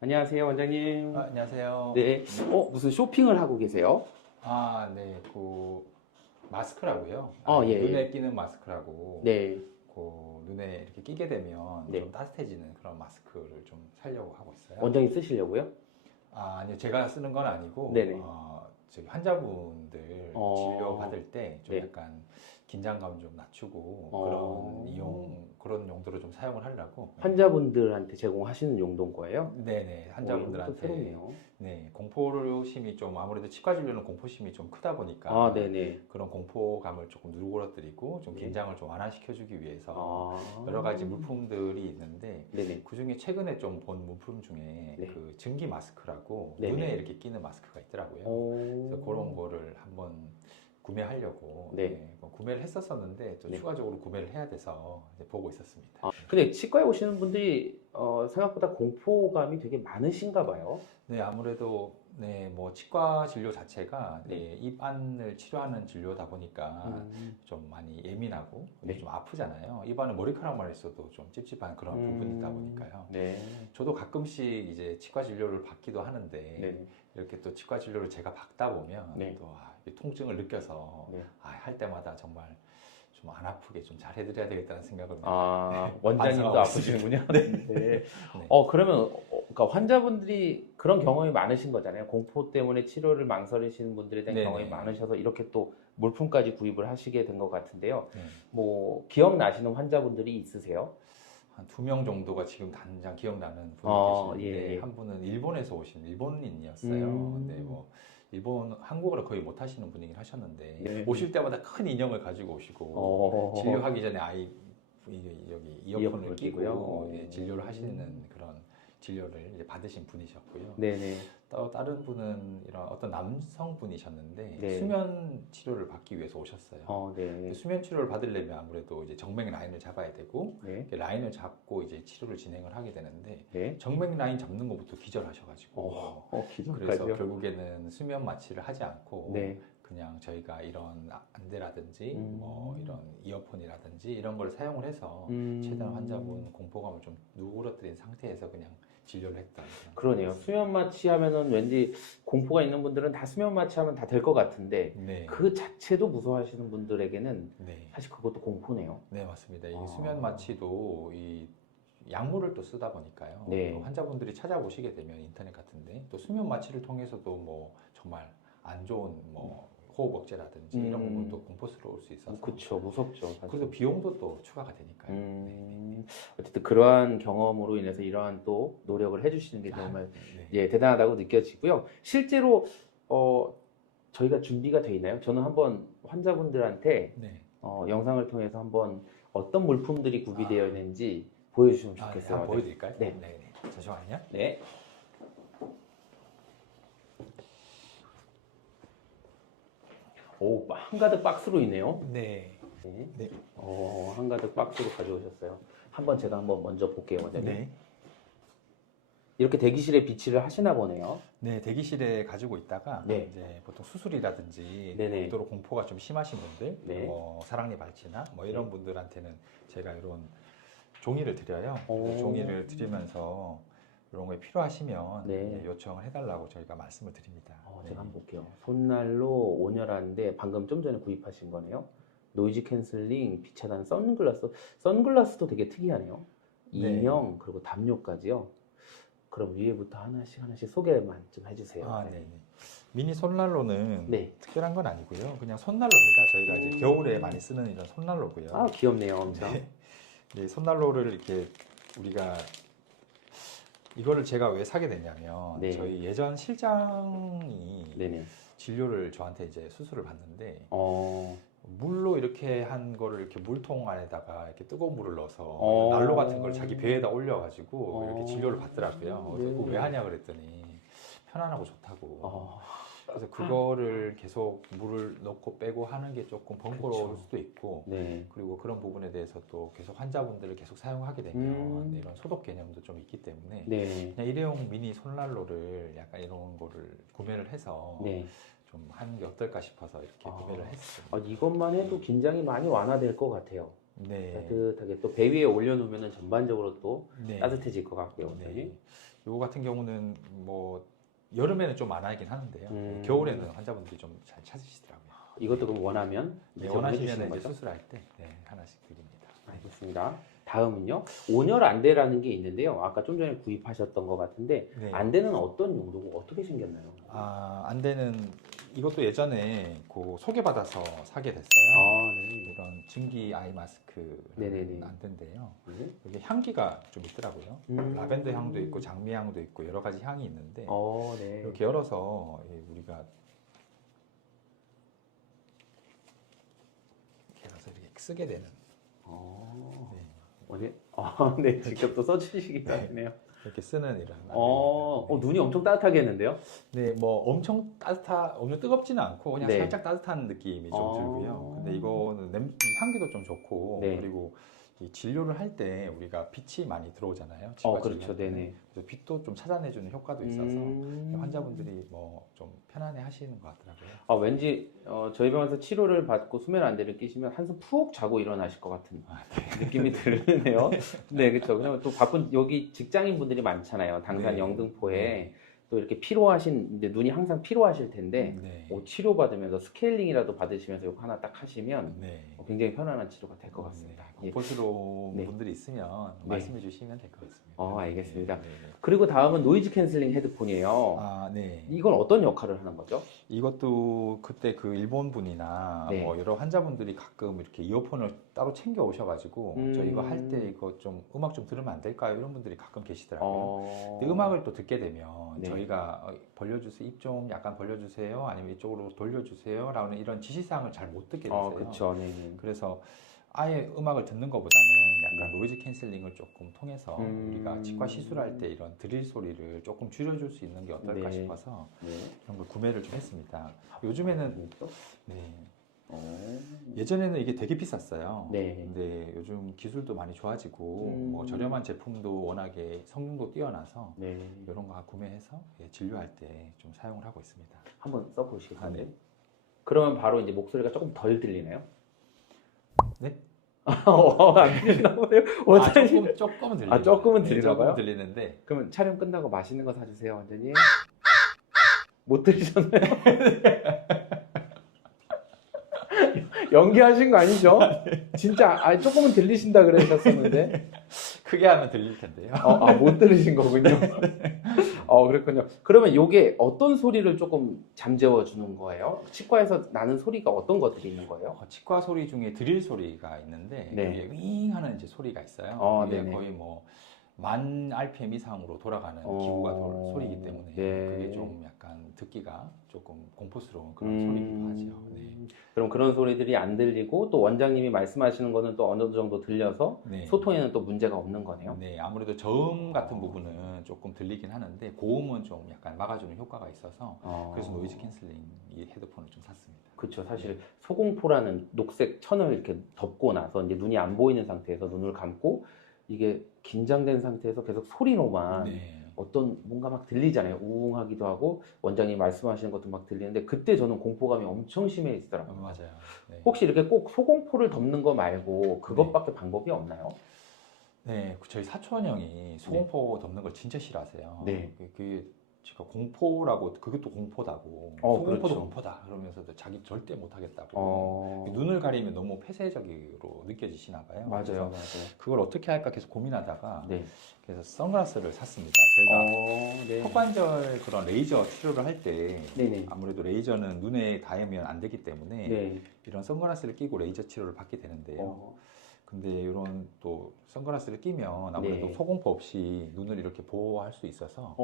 안녕하세요, 원장님. 안녕하세요. 네. 무슨 쇼핑을 하고 계세요? 네, 그 마스크라고요. 예, 눈에 예. 끼는 마스크라고. 네. 그 눈에 이렇게 끼게 되면 네. 좀 따뜻해지는 그런 마스크를 좀 사려고 하고 있어요. 원장님 쓰시려고요? 아니요, 제가 쓰는 건 아니고, 네네. 저기 환자분들 진료 어, 받을 때 좀 네. 약간 긴장감 좀 낮추고 어, 그런 용도로 좀 사용을 하려고. 환자분들한테 제공하시는 용도인 거예요? 네네, 이것도 환자분들한테. 새롭네요. 네, 공포심이 좀 아무래도 치과 진료는 공포심이 좀 크다 보니까 네네. 그런 공포감을 조금 누그러뜨리고 좀 네. 긴장을 좀 완화시켜주기 위해서 아, 여러 가지 물품들이 있는데 네네. 그 중에 최근에 좀 본 물품 중에 네. 그 증기 마스크라고 네네. 눈에 이렇게 끼는 마스크가 있더라고요. 그래서 그런 거를 한번 구매하려고 네. 구매를 했었었는데 또 네. 추가적으로 구매를 해야 돼서 이제 보고 있었습니다. 근데 치과에 오시는 분들이 생각보다 공포감이 되게 많으신가 봐요. 네, 아무래도 네, 뭐 치과 진료 자체가 네. 네, 입안을 치료하는 진료다 보니까 음, 좀 많이 예민하고 네. 좀 아프잖아요. 입안에 머리카락만 있어도 좀 찝찝한 그런 부분이다 보니까요. 네. 저도 가끔씩 이제 치과 진료를 받기도 하는데 네. 이렇게 또 치과 진료를 제가 받다 보면 네. 또 이 통증을 느껴서 네. 할 때마다 정말 좀 안 아프게 좀 잘 해드려야 되겠다는 생각을 원장님도 반성하고 아프시는군요. 네. 네. 네. 그러면 그러니까 환자분들이 그런 경험이 많으신 거잖아요. 공포 때문에 치료를 망설이시는 분들에 대한 네네. 경험이 많으셔서 이렇게 또 물품까지 구입을 하시게 된 것 같은데요. 네. 뭐 기억나시는 환자분들이 있으세요? 한 2명 정도가 지금 당장 기억나는 분이 계시는데 예, 예. 한 분은 일본에서 오신 일본인이었어요. 근데 음, 뭐 한국어를 거의 못 하시는 분이긴 하셨는데 네. 오실 때마다 큰 인형을 가지고 오시고 진료하기 전에 여기 이어폰을 끼고 이제 진료를 하시는 그런 진료를 이제 받으신 분이셨고요. 네네. 또 다른 분은 이런 어떤 남성분이셨는데 네. 수면 치료를 받기 위해서 오셨어요. 네. 수면 치료를 받으려면 아무래도 이제 정맥 라인을 잡아야 되고 네. 이렇게 라인을 잡고 이제 치료를 진행을 하게 되는데 네. 정맥 라인 잡는 것부터 기절하셔가지고 그래서 기존까지요? 결국에는 수면 마취를 하지 않고 네. 그냥 저희가 이런 안대라든지 뭐 음, 이런 이어폰이라든지 이런 걸 사용을 해서 최대한 환자분 공포감을 좀 누그러뜨린 상태에서 그냥 진료를 했던 그러네요. 수면 마취 하면은 왠지 공포가 있는 분들은 다 수면 마취 하면 다 될 것 같은데 네. 그 자체도 무서워하시는 분들에게는 네. 사실 그것도 공포네요. 네, 맞습니다. 이 아. 수면 마취도 이 약물을 또 쓰다 보니까요. 네. 또 환자분들이 찾아보시게 되면 인터넷 같은데 또 수면 마취를 통해서도 뭐 정말 안 좋은 뭐 호흡 억제라든지 이런 부분도 공포스러울 수 있어서 그쵸, 무섭죠. 사실. 그래도 비용도 또 추가가 되니까요. 네. 어쨌든 그러한 경험으로 인해서 이러한 또 노력을 해주시는 게 정말 네. 예, 대단하다고 느껴지고요. 실제로 저희가 준비가 돼 있나요? 저는 한번 환자분들한테 네. 영상을 통해서 한번 어떤 물품들이 구비되어 있는지 보여주시면 네, 좋겠어요. 한번 보여드릴까요? 네. 네. 잠시만요. 네. 오, 한가득 박스로 있네요. 네. 네. 네. 한가득 박스로 가져오셨어요. 제가 한번 먼저 볼게요, 원장님. 네. 이렇게 대기실에 비치를 하시나 보네요. 네, 대기실에 가지고 있다가 네. 이제 보통 수술이라든지 네네. 극도로 공포가 좀 심하신 분들, 네. 뭐 사랑니 발치나 뭐 이런 네. 분들한테는 제가 이런 종이를 드려요. 오. 종이를 드리면서 이런 거에 필요하시면 네. 이제 요청을 해달라고 저희가 말씀을 드립니다. 제가 한번 볼게요. 손난로 온열하는데 방금 좀 전에 구입하신 거네요. 노이즈 캔슬링, 빛 차단 선글라스. 선글라스도 되게 특이하네요. 네. 인형 그리고 담요까지요. 그럼 위에부터 하나씩 소개만 좀 해주세요. 네. 미니 손난로는 네. 특별한 건 아니고요. 그냥 손난로입니다. 저희가 이제 겨울에 많이 쓰는 이런 손난로고요. 귀엽네요, 엄청. 네. 이 손난로를 이렇게 우리가 이거를 제가 왜 사게 됐냐면 네. 저희 예전 실장이 네네. 진료를 저한테 이제 수술을 받는데 어, 물로 이렇게 한 거를 이렇게 물통 안에다가 이렇게 뜨거운 물을 넣어서 어. 난로 같은 걸 자기 배에다 올려가지고 이렇게 어. 진료를 받더라고요. 그래서 그거 네. 왜 하냐 그랬더니 편안하고 좋다고. 어, 그래서 그거를 계속 물을 넣고 빼고 하는 게 조금 번거로울 그쵸. 수도 있고 네. 그리고 그런 부분에 대해서 또 계속 환자분들을 계속 사용하게 되면 이런 소독 개념도 좀 있기 때문에 네. 그냥 일회용 미니 손난로를 약간 이런 거를 구매를 해서 네. 좀 하는 게 어떨까 싶어서 이렇게 구매를 했어요. 이것만 해도 긴장이 많이 완화될 것 같아요. 네. 따뜻하게 또 배 위에 올려놓으면 전반적으로 또 네. 따뜻해질 것 같고요. 네. 요거 같은 경우는 뭐 여름에는 좀 안 하긴 하는데요. 겨울에는 환자분들이 좀 잘 찾으시더라고요. 이것도 그럼 원하면 원하시면 이제 수술할 때 하나씩 드립니다. 알겠습니다. 다음은요. 온열 안대라는 게 있는데요. 아까 좀 전에 구입하셨던 것 같은데 네. 안대는 어떤 용도고 어떻게 생겼나요? 안대는 이것도 예전에 소개받아서 사게 됐어요. 네. 이런 증기 아이 마스크 네네네. 안대인데요. 네. 이게 향기가 좀 있더라고요. 라벤더 향도 있고 장미 향도 있고 여러 가지 향이 있는데 네. 이렇게 열어서 우리가 이렇게 해서 이렇게 쓰게 되는. 어디? 네, 직접 또 써주시기도 하시네요. 이렇게 쓰는 이런. 눈이 엄청 따뜻하겠는데요? 네, 뭐 엄청 엄청 뜨겁지는 않고 그냥 네. 살짝 따뜻한 느낌이 좀 들고요. 근데 이거는 향기도 좀 좋고 네. 그리고 이 진료를 할 때 우리가 빛이 많이 들어오잖아요. 그렇죠, 네네. 그래서 빛도 좀 차단해주는 효과도 있어서 환자분들이 뭐 좀 편안해 하시는 것 같더라고요. 왠지 저희 병원에서 치료를 받고 수면 안대를 끼시면 한숨 푹 자고 일어나실 것 같은 네. 느낌이 들네요. 네, 그렇죠. 그냥 또 바쁜 여기 직장인 분들이 많잖아요. 당산 네. 영등포에 또 이렇게 피로하신 이제 눈이 항상 피로하실 텐데 치료 받으면서 스케일링이라도 받으시면서 이거 하나 딱 하시면 굉장히 편안한 치료가 될 것 같습니다. 공포스러운 네. 분들이 있으면 말씀해 주시면 될 것 같습니다. 알겠습니다. 그리고 다음은 노이즈 캔슬링 헤드폰이에요. 네. 이건 어떤 역할을 하는 거죠? 이것도 그때 그 일본 분이나 네. 뭐 여러 환자분들이 가끔 이렇게 이어폰을 따로 챙겨 오셔가지고 저 이거 할 때 이거 좀 음악 좀 들으면 안 될까요? 이런 분들이 가끔 계시더라고요. 근데 음악을 또 듣게 되면 저희가 벌려주세요, 입 좀 약간 벌려주세요, 아니면 이쪽으로 돌려주세요 라는 이런 지시사항을 잘 못 듣게 되세요. 그렇죠. 네. 그래서 아예 음악을 듣는 것보다는 약간 노이즈 캔슬링을 조금 통해서 우리가 치과 시술할 때 이런 드릴 소리를 조금 줄여줄 수 있는 게 어떨까 싶어서 이런 걸 구매를 좀 했습니다. 요즘에는 예전에는 이게 되게 비쌌어요. 근데 요즘 기술도 많이 좋아지고 뭐 저렴한 제품도 워낙에 성능도 뛰어나서 이런 거 구매해서 진료할 때 좀 사용을 하고 있습니다. 한번 써보시겠어요? 그러면 바로 이제 목소리가 조금 덜 들리나요? 네? 안 들리나 보네요. 조금은 들리나요? 조금은 들리나 봐요? 조금은 들리는데. 그러면 촬영 끝나고 맛있는 거 사주세요, 완전히. 못 들으셨나요? 연기하신 거 아니죠? 진짜 조금은 들리신다 그러셨었는데 크게 하면 들릴 텐데요. 못 들으신 거군요. 그렇군요. 그러면 이게 어떤 소리를 조금 잠재워 주는 거예요? 치과에서 나는 소리가 어떤 것들이 있는 거예요? 치과 소리 중에 드릴 소리가 있는데 그게 윙 하는 이제 소리가 있어요. 이게 거의 뭐 10,000 RPM 이상으로 돌아가는 기구가 소리이기 때문에 그게 좀 약간 듣기가 조금 공포스러운 그런 소리이기도 하죠. 그럼 그런 소리들이 안 들리고 또 원장님이 말씀하시는 거는 또 어느 정도 들려서 소통에는 또 문제가 없는 거네요. 네, 아무래도 저음 같은 부분은 조금 들리긴 하는데 고음은 좀 약간 막아주는 효과가 있어서 그래서 노이즈 캔슬링 이 헤드폰을 좀 샀습니다. 그렇죠. 사실 소공포라는 녹색 천을 이렇게 덮고 나서 이제 눈이 안 보이는 상태에서 눈을 감고 이게 긴장된 상태에서 계속 소리로만 어떤 뭔가 막 들리잖아요. 우웅하기도 하고 원장님 말씀하시는 것도 막 들리는데 그때 저는 공포감이 엄청 심해지더라고요. 맞아요. 혹시 이렇게 꼭 소공포를 덮는 거 말고 그것밖에 방법이 없나요? 네, 저희 사촌 형이 소공포 덮는 걸 진짜 싫어하세요. 그게 제가 공포라고 그것도 공포다고 소공포도 그렇죠. 공포다 그러면서도 자기 절대 못하겠다고 눈을 가리면 너무 폐쇄적으로 느껴지시나 봐요. 맞아요. 그걸 어떻게 할까 계속 고민하다가 그래서 선글라스를 샀습니다. 저희가 턱관절 그런 레이저 치료를 할 때 아무래도 레이저는 눈에 닿으면 안 되기 때문에 이런 선글라스를 끼고 레이저 치료를 받게 되는데요. 근데 이런 또 선글라스를 끼면 아무래도 소공포 없이 눈을 이렇게 보호할 수 있어서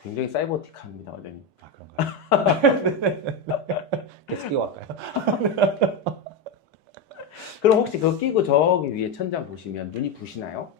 굉장히 사이버틱합니다, 원장님. 그런가요? 계속 끼고 갈까요? 그럼 혹시 그거 끼고 저기 위에 천장 보시면 눈이 부시나요?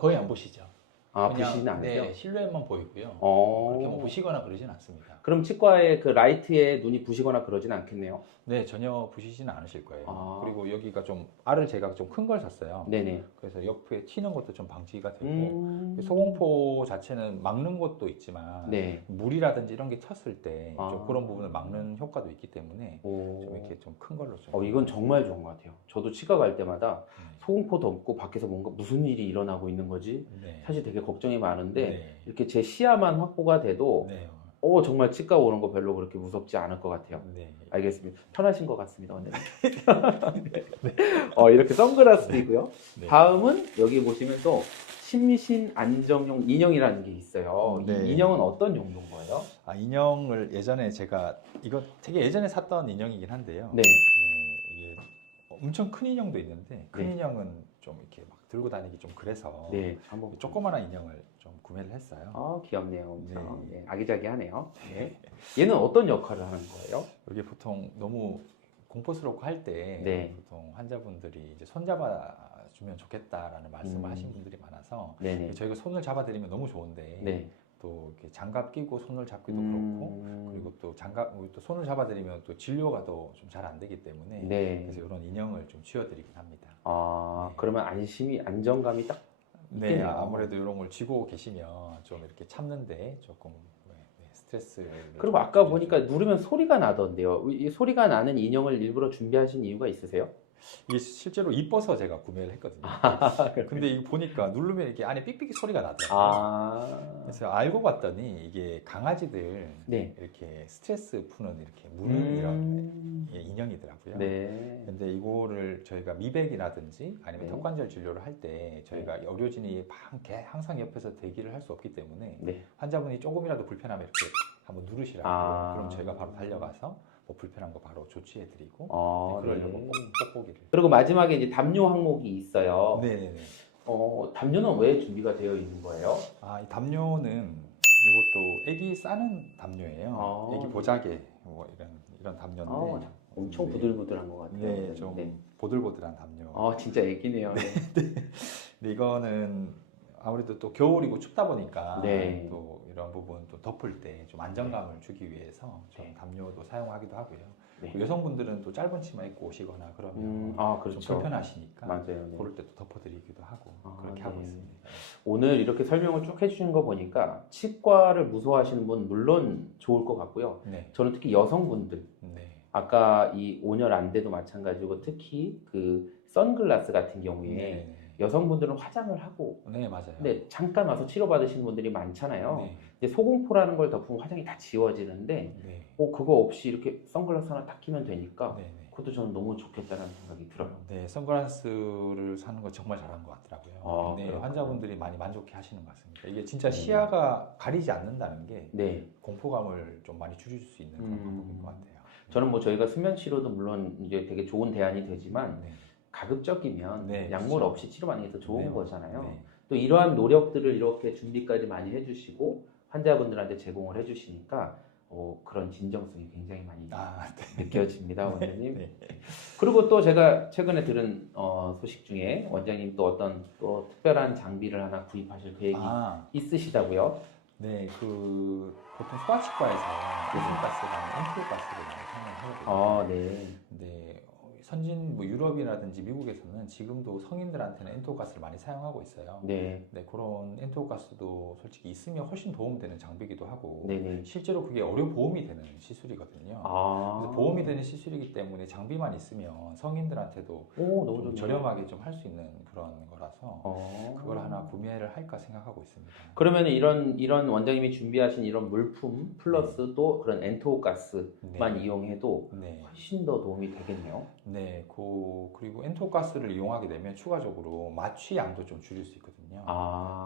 거의 안 보시죠. 부시는 않으세요? 실루엣만 보이고요. 그렇게 뭐 부시거나 그러진 않습니다. 그럼 치과의 그 라이트에 눈이 부시거나 그러진 않겠네요? 네, 전혀 부시지는 않으실 거예요. 그리고 여기가 좀 알을 제가 좀 큰 걸 샀어요. 네네. 그래서 옆에 튀는 것도 좀 방지가 되고 소공포 자체는 막는 것도 있지만 네. 물이라든지 이런 게 쳤을 때 좀 그런 부분을 막는 효과도 있기 때문에 좀 이렇게 좀 큰 걸로 좀. 이건 정말 좋은 것 같아요. 저도 치과 갈 때마다 소공포도 없고 밖에서 뭔가 무슨 일이 일어나고 있는 거지 네. 사실 되게 걱정이 많은데 네. 이렇게 제 시야만 확보가 돼도 네. 정말 치과 오는 거 별로 그렇게 무섭지 않을 것 같아요. 네. 알겠습니다. 편하신 것 같습니다, 원장님. 네. 이렇게 선글라스도 있고요. 네. 다음은 여기 보시면 또 심신 안정용 인형이라는 게 있어요. 네. 이 인형은 어떤 용도인 거예요? 인형을 예전에 제가 이거 되게 예전에 샀던 인형이긴 한데요. 네. 이게 엄청 큰 인형도 있는데 큰 인형은 좀 이렇게 막 들고 다니기 좀 그래서 한번 조그만한 인형을 좀 구매를 했어요. 귀엽네요. 엄청. 네. 아기자기하네요. 네. 얘는 어떤 역할을 하는 거예요? 이게 보통 너무 공포스럽고 할 때 보통 환자분들이 이제 손잡아 주면 좋겠다라는 말씀을 하신 분들이 많아서 저희가 손을 잡아드리면 너무 좋은데 또 이렇게 장갑 끼고 손을 잡기도 그렇고 그리고 또 또 손을 잡아드리면 또 진료가 더 좀 잘 안 되기 때문에 그래서 이런 인형을 좀 쥐어드리긴 합니다. 그러면 안정감이 딱 네, 아무래도 이런 걸 쥐고 계시면 좀 이렇게 참는데 조금 스트레스. 그리고 아까 보니까 누르면 소리가 나던데요. 이 소리가 나는 인형을 일부러 준비하신 이유가 있으세요? 이게 실제로 이뻐서 제가 구매를 했거든요. 근데 이거 보니까 누르면 이렇게 안에 삑삑이 소리가 나더라고요. 그래서 알고 봤더니 이게 강아지들 이렇게 스트레스 푸는 이렇게 무는 이런 인형이더라고요. 근데 이거를 저희가 미백이라든지 아니면 턱관절 진료를 할 때 저희가 의료진이 항상 옆에서 대기를 할 수 없기 때문에 환자분이 조금이라도 불편하면 이렇게 한번 누르시라고. 그럼 저희가 바로 달려가서 뭐 불편한 거 바로 조치해드리고 그러려고 뽁뽁이를. 그리고 마지막에 이제 담요 항목이 있어요. 네네네. 담요는 왜 준비가 되어 있는 거예요? 이 담요는 이것도 애기 싸는 담요예요. 애기 보자개 뭐 이런 담요인데 엄청 부들부들한 것 같아요. 네, 좀 보들보들한 담요. 진짜 애기네요. 근데 이거는 아무래도 또 겨울이고 춥다 보니까 또 이런 부분 또 덮을 때 좀 안정감을 주기 위해서 좀 담요도 사용하기도 하고요. 여성분들은 또 짧은 치마 입고 오시거나 그러면 그렇죠. 좀 불편하시니까 맞아요. 그럴 때 또 덮어드리기도 하고 그렇게 하고 있습니다. 오늘 이렇게 설명을 쭉 해주신 거 보니까 치과를 무서워하시는 분 물론 좋을 것 같고요. 저는 특히 여성분들 아까 이 온열 안대도 마찬가지고 특히 그 선글라스 같은 경우에 여성분들은 화장을 하고 맞아요. 근데 잠깐 와서 치료받으시는 분들이 많잖아요. 이제 소공포라는 걸 덮으면 화장이 다 지워지는데 그거 없이 이렇게 선글라스 하나 딱 끼면 되니까 그것도 저는 너무 좋겠다는 생각이 들어요. 선글라스를 사는 거 정말 잘한 것 같더라고요. 환자분들이 많이 만족해 하시는 것 같습니다. 이게 진짜 시야가 가리지 않는다는 게 공포감을 좀 많이 줄일 수 있는 그런 방법인 것 같아요. 저는 뭐 저희가 수면 치료도 물론 이제 되게 좋은 대안이 되지만 가급적이면 약물 그렇죠. 없이 치료받는 게 더 좋은 거잖아요. 또 이러한 노력들을 이렇게 준비까지 많이 해주시고 환자분들한테 제공을 해주시니까 그런 진정성이 굉장히 많이 느껴집니다, 원장님. 그리고 또 제가 최근에 들은 소식 중에 원장님 또 어떤 또 특별한 장비를 하나 구입하실 계획이 있으시다고요? 보통 소아치과에서 우승가스라는 엔트로가스를 많이 사용하거든요. 근데 선진 유럽이라든지 미국에서는 지금도 성인들한테는 엔토가스를 많이 사용하고 있어요. 그런 엔토가스도 솔직히 있으면 훨씬 도움되는 장비이기도 하고 실제로 그게 의료 보험이 되는 시술이거든요. 그래서 보험이 되는 시술이기 때문에 장비만 있으면 성인들한테도 좀 저렴하게 좀 할 수 있는 그런 거라서 그걸 하나 구매를 할까 생각하고 있습니다. 그러면 이런 원장님이 준비하신 이런 물품 플러스 또 그런 엔토가스만 이용해도 훨씬 더 도움이 되겠네요. 그리고 엔토가스를 이용하게 되면 추가적으로 마취 양도 좀 줄일 수 있거든요.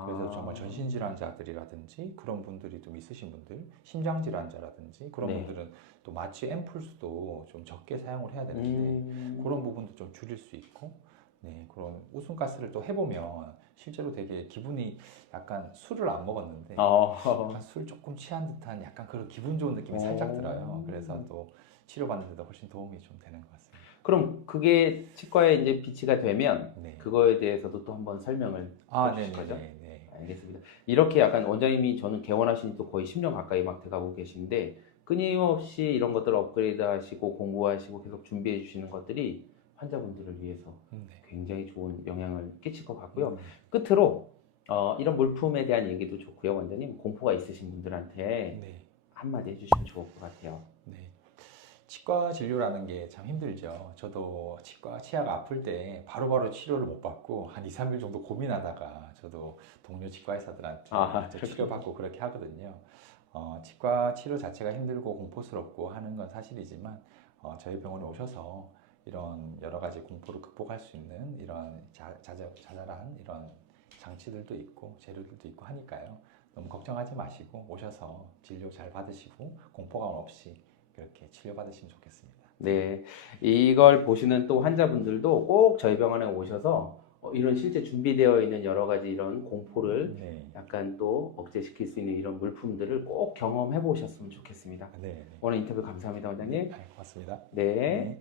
그래서 정말 전신질환자들이라든지 그런 분들이 좀 있으신 분들, 심장질환자라든지 그런 분들은 또 마취 앰플수도 좀 적게 사용을 해야 되는데 그런 부분도 좀 줄일 수 있고 그런 우승가스를 또 해보면 실제로 되게 기분이 약간 술을 안 먹었는데 약간 술 조금 취한 듯한 약간 그런 기분 좋은 느낌이 살짝 들어요. 그래서 또 치료받는 데도 훨씬 도움이 좀 되는 것 같습니다. 그럼 그게 치과에 이제 비치가 되면 그거에 대해서도 또 한번 설명을 해주실 거죠? 알겠습니다. 이렇게 약간 원장님이 저는 개원하신 지 또 거의 10년 가까이 막 돼가고 계신데 끊임없이 이런 것들을 업그레이드 하시고 공부하시고 계속 준비해 주시는 것들이 환자분들을 위해서 굉장히 좋은 영향을 끼칠 것 같고요. 끝으로 이런 물품에 대한 얘기도 좋고요. 원장님, 공포가 있으신 분들한테 한마디 해주시면 좋을 것 같아요. 네. 치과 진료라는 게 참 힘들죠. 저도 치아가 아플 때 바로바로 치료를 못 받고 한 2, 3일 정도 고민하다가 저도 동료 치과 의사들한테 치료받고 그렇게 하거든요. 치과 치료 자체가 힘들고 공포스럽고 하는 건 사실이지만 저희 병원에 오셔서 이런 여러 가지 공포를 극복할 수 있는 이런 자잘한 이런 장치들도 있고 재료들도 있고 하니까요. 너무 걱정하지 마시고 오셔서 진료 잘 받으시고 공포감 없이 그렇게 치료받으시면 좋겠습니다. 네, 이걸 보시는 또 환자분들도 꼭 저희 병원에 오셔서 이런 실제 준비되어 있는 여러 가지 이런 공포를 약간 또 억제시킬 수 있는 이런 물품들을 꼭 경험해 보셨으면 좋겠습니다. 오늘 인터뷰 감사합니다, 원장님. 고맙습니다. 네.